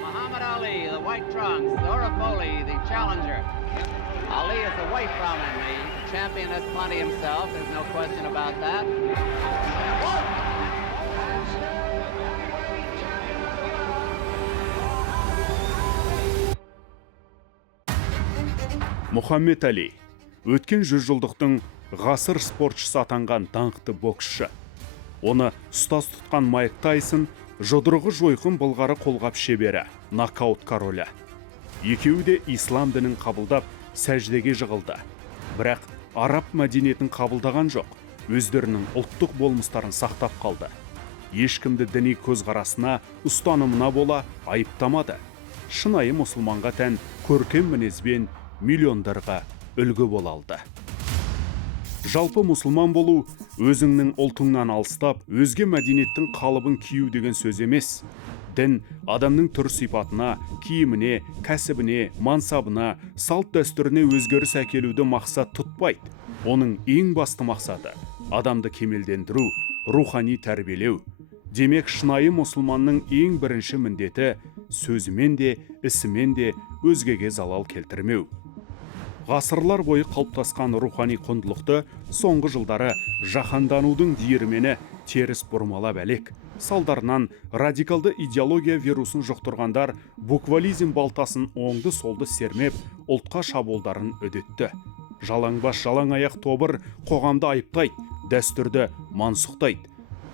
Muhammad Ali, the white trunks, Dora Foley, the challenger. Ali is away from him. The champion has plenty himself. There's no question about that. Мұхаммед Али, өткен 100 жылдықтың ғасыр спортшысы атанған даңқты боксшы. Оны ұстаз тұтқан Майк Тайсон, жұдырығы жойқын былғары қолғап шебері, нокаут королі. Екеуі де ислам дінін қабылдап, сәждеге жығылды. Бірақ араб мәдениетін қабылдаған жоқ, өздерінің ұлттық болмыстарын сақтап қалды. Ешкімді діни көзқарасына, ұстанымына бола айыптамады. Шынайы мұсылманға тән көркем мінезбен миллиондарға үлгі бола алды. Жалпы мұсылман болу өзіңнің ұлтыңнан алыстап, өзге мәдениеттің қалыбын кию деген сөз емес. Дін адамның түр сипатына, киіміне, кәсібіне, мансабына, салт дәстүріне өзгеріс әкелуді мақсат тұтпайды. Оның ең басты мақсаты адамды кемелдендіру, рухани тәрбиелеу. Демек, шынайы мұсылманның ең бірінші міндеті сөзімен де, ісімен де өзгеге залал келтірмеу. Ғасырлар бойы қалыптасқан рухани құндылықты соңғы жылдары жаһанданудың диірмені теріс бұрмалап әлек. Салдарынан радикалды идеология вирусын жұқтырғандар буквализм балтасын оңды-солды сермеп, ұлтқа шабуылдарын үдетті. Жалаңбас жалаң аяқ тобыр қоғамды айыптайды, дәстүрді мансұқтайды.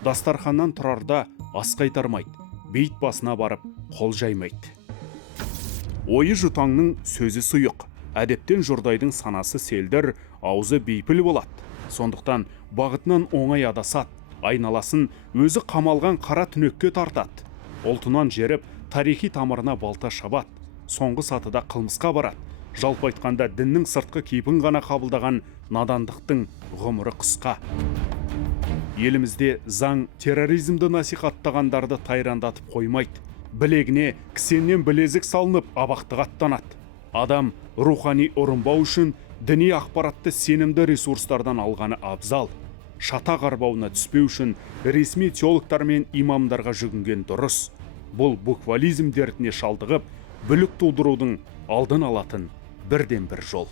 Дастарханнан тұрарда ас қайтармайды, бейіт басына барып қол жаймайды. Ойы жұтаңның сөзі сұйық, әдептен жұрдайдың санасы селдір, аузы бейпіл болады. Сондықтан бағытынан оңай адасады, айналасын өзі қамалған қара түнекке тартады. Ұлтынан жеріп, тарихи тамырына балта шабады. Соңғы сатыда қылмысқа барады. Жалпы айтқанда діннің сыртқы кейпін ғана қабылдаған надандықтың ғұмыры қысқа. Елімізде заң терроризмді насихаттағандарды тайрандатып қоймайды. Білегіне кісеннен білезік салынып абақтыға аттанады. Адам рухани ұрынбау үшін діни ақпаратты сенімді ресурстардан алғаны абзал. Шатақ арбауына түспеу үшін ресми теологтар мен имамдарға жүгінген дұрыс. Бұл буквализм дертіне шалдығып, бүлік тудырудың алдын алатын бірден бір жол.